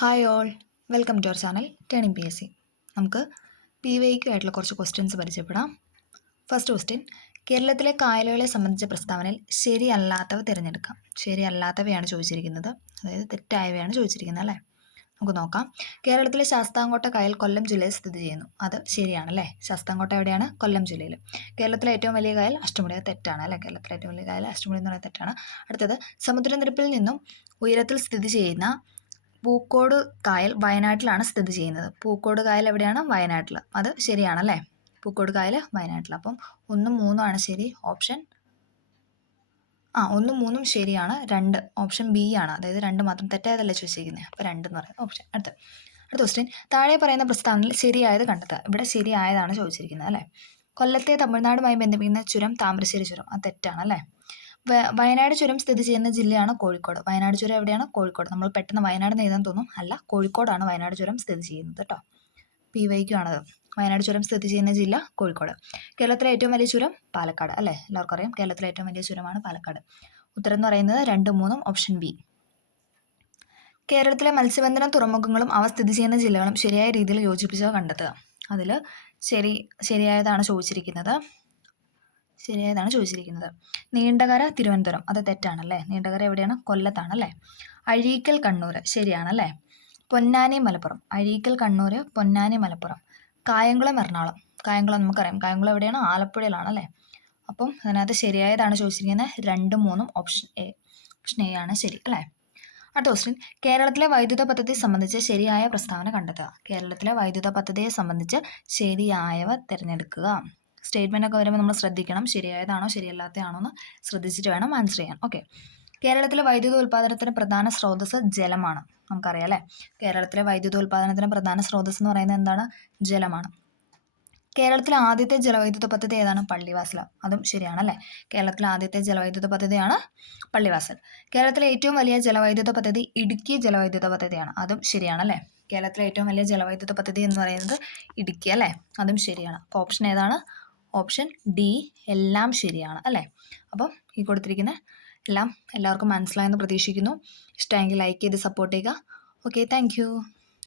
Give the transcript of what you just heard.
Hi all, welcome to our channel turning PSC. നമുക്ക് PYQ ആയിട്ടുള്ള കുറച്ച് ക്വസ്റ്റ്യൻസ് പരിചയപ്പെടാം. ഫസ്റ്റ് ക്വസ്റ്റ്യൻ, കേരളത്തിലെ കായലുകളെ സംബന്ധിച്ച പ്രസ്താവനയിൽ ശരിയല്ലാത്തവ തിരഞ്ഞെടുക്കാം. ശരിയല്ലാത്തവയാണ് ചോദിച്ചിരിക്കുന്നത്, അതായത് തെറ്റായവയാണ് ചോദിച്ചിരിക്കുന്നത് അല്ലേ. നമുക്ക് നോക്കാം. കേരളത്തിലെ ശാസ്താംകോട്ട കായൽ കൊല്ലം ജില്ലയിൽ സ്ഥിതി ചെയ്യുന്നു. അത് ശരിയാണല്ലേ. ശാസ്താംകോട്ട എവിടെയാണ്? കൊല്ലം ജില്ലയിൽ. കേരളത്തിലെ ഏറ്റവും വലിയ കായൽ അഷ്ടമുടി, അത് തെറ്റാണ് അല്ലേ. കേരളത്തിലെ ഏറ്റവും വലിയ കായൽ അഷ്ടമുടി എന്ന് പറയുന്നത് തെറ്റാണ്. അടുത്തത്, സമുദ്രനിരപ്പിൽ നിന്നും ഉയരത്തിൽ സ്ഥിതി ചെയ്യുന്ന പൂക്കോട് കായൽ വയനാട്ടിലാണ് സ്ഥിതി ചെയ്യുന്നത്. പൂക്കോട് കായൽ എവിടെയാണ്? വയനാട്ടിൽ. അത് ശരിയാണല്ലേ. പൂക്കോട് കായൽ വയനാട്ടിൽ. അപ്പം 1ഉം 3ഉം ആണ് ശരി. ഓപ്ഷൻ 1ഉം 3ഉം ശരിയാണ്. 2 ഓപ്ഷൻ ബി ആണ്. അതായത് 2 മാത്രം തെറ്റായതല്ലേ ചോദിച്ചിരിക്കുന്നത്. അപ്പോൾ 2 എന്ന് പറയുന്നത് ഓപ്ഷൻ. അടുത്ത ക്വസ്റ്റ്യൻ, താഴെ പറയുന്ന പ്രസ്താവനയിൽ ശരിയായത് കണ്ടെത്തുക. ഇവിടെ ശരിയായതാണ് ചോദിച്ചിരിക്കുന്നത് അല്ലേ. കൊല്ലത്തെ തമിഴ്നാടുമായി ബന്ധിപ്പിക്കുന്ന ചുരം താമരശ്ശേരി ചുരം, അത് തെറ്റാണ് അല്ലേ. വയനാട് ചുരം സ്ഥിതി ചെയ്യുന്ന ജില്ലയാണ് കോഴിക്കോട്. വയനാട് ചുരം എവിടെയാണ്? കോഴിക്കോട്. നമ്മൾ പെട്ടെന്ന് വയനാട് എന്ന് എഴുതാൻ തോന്നും, അല്ല, കോഴിക്കോടാണ് വയനാട് ചുരം സ്ഥിതി ചെയ്യുന്നത് കേട്ടോ. PYQ ആണത്. വയനാട് ചുരം സ്ഥിതി ചെയ്യുന്ന ജില്ല കോഴിക്കോട്. കേരളത്തിലെ ഏറ്റവും വലിയ ചുരം പാലക്കാട് അല്ലേ. എല്ലാവർക്കും അറിയാം, കേരളത്തിലെ ഏറ്റവും വലിയ ചുരമാണ് പാലക്കാട്. ഉത്തരം എന്ന് പറയുന്നത് 2ഉം 3ഉം ഓപ്ഷൻ ബി. കേരളത്തിലെ മത്സ്യബന്ധന തുറമുഖങ്ങളും അവ സ്ഥിതി ചെയ്യുന്ന ജില്ലകളും ശരിയായ രീതിയിൽ യോജിപ്പിച്ചവ കണ്ടെത്തുക. അതിൽ ശരിയായതാണ് ചോദിച്ചിരിക്കുന്നത്. നീണ്ടകര തിരുവനന്തപുരം, അത് തെറ്റാണല്ലേ. നീണ്ടകര എവിടെയാണ്? കൊല്ലത്താണല്ലേ. അഴീക്കൽ കണ്ണൂർ ശരിയാണല്ലേ. പൊന്നാനി മലപ്പുറം, അഴീക്കൽ കണ്ണൂർ, പൊന്നാനി മലപ്പുറം. കായംകുളം എറണാകുളം, കായംകുളം നമുക്കറിയാം, കായംകുളം എവിടെയാണ്? ആലപ്പുഴയിലാണല്ലേ. അപ്പം അതിനകത്ത് ശരിയായതാണ് ചോദിച്ചിരിക്കുന്നത്. 2ഉം 3ഉം ഓപ്ഷൻ എ ആണ് ശരി അല്ലേ. അടുത്ത ക്വസ്റ്റ്യൻ, കേരളത്തിലെ വൈദ്യുത പദ്ധതി സംബന്ധിച്ച് ശരിയായ പ്രസ്താവന കണ്ടെത്തുക. കേരളത്തിലെ വൈദ്യുത പദ്ധതിയെ സംബന്ധിച്ച് ശരിയായവ തിരഞ്ഞെടുക്കുക. സ്റ്റേറ്റ്മെൻ്റ് ഒക്കെ വരുമ്പോൾ നമ്മൾ ശ്രദ്ധിക്കണം, ശരിയായതാണോ ശരിയല്ലാത്തതാണോ എന്ന് ശ്രദ്ധിച്ചിട്ട് വേണം ആൻസർ ചെയ്യാൻ. ഓക്കെ. കേരളത്തിലെ വൈദ്യുത ഉൽപ്പാദനത്തിന് പ്രധാന സ്രോതസ്സ് ജലമാണ്. നമുക്കറിയാം അല്ലേ. കേരളത്തിലെ വൈദ്യുത ഉൽപ്പാദനത്തിന് പ്രധാന സ്രോതസ്സ് എന്ന് പറയുന്നത് എന്താണ്? ജലമാണ്. കേരളത്തിലെ ആദ്യത്തെ ജലവൈദ്യുത പദ്ധതി ഏതാണ്? പള്ളിവാസൽ, അതും ശരിയാണല്ലേ. കേരളത്തിലെ ആദ്യത്തെ ജലവൈദ്യുത പദ്ധതിയാണ് പള്ളിവാസൽ. കേരളത്തിലെ ഏറ്റവും വലിയ ജലവൈദ്യുത പദ്ധതി ഇടുക്കി ജലവൈദ്യുത പദ്ധതിയാണ്, അതും ശരിയാണല്ലേ. കേരളത്തിലെ ഏറ്റവും വലിയ ജലവൈദ്യുത പദ്ധതി എന്ന് പറയുന്നത് ഇടുക്കി അല്ലേ, അതും ശരിയാണ്. അപ്പോൾ ഓപ്ഷൻ ഏതാണ്? ഓപ്ഷൻ ഡി, എല്ലാം ശരിയാണ് അല്ലേ. അപ്പം ഈ കൊടുത്തിരിക്കുന്ന എല്ലാം എല്ലാവർക്കും മനസ്സിലായെന്ന് പ്രതീക്ഷിക്കുന്നു. ഇഷ്ടമെങ്കിൽ ലൈക്ക് ചെയ്ത് സപ്പോർട്ട് ചെയ്യുക. Okay, thank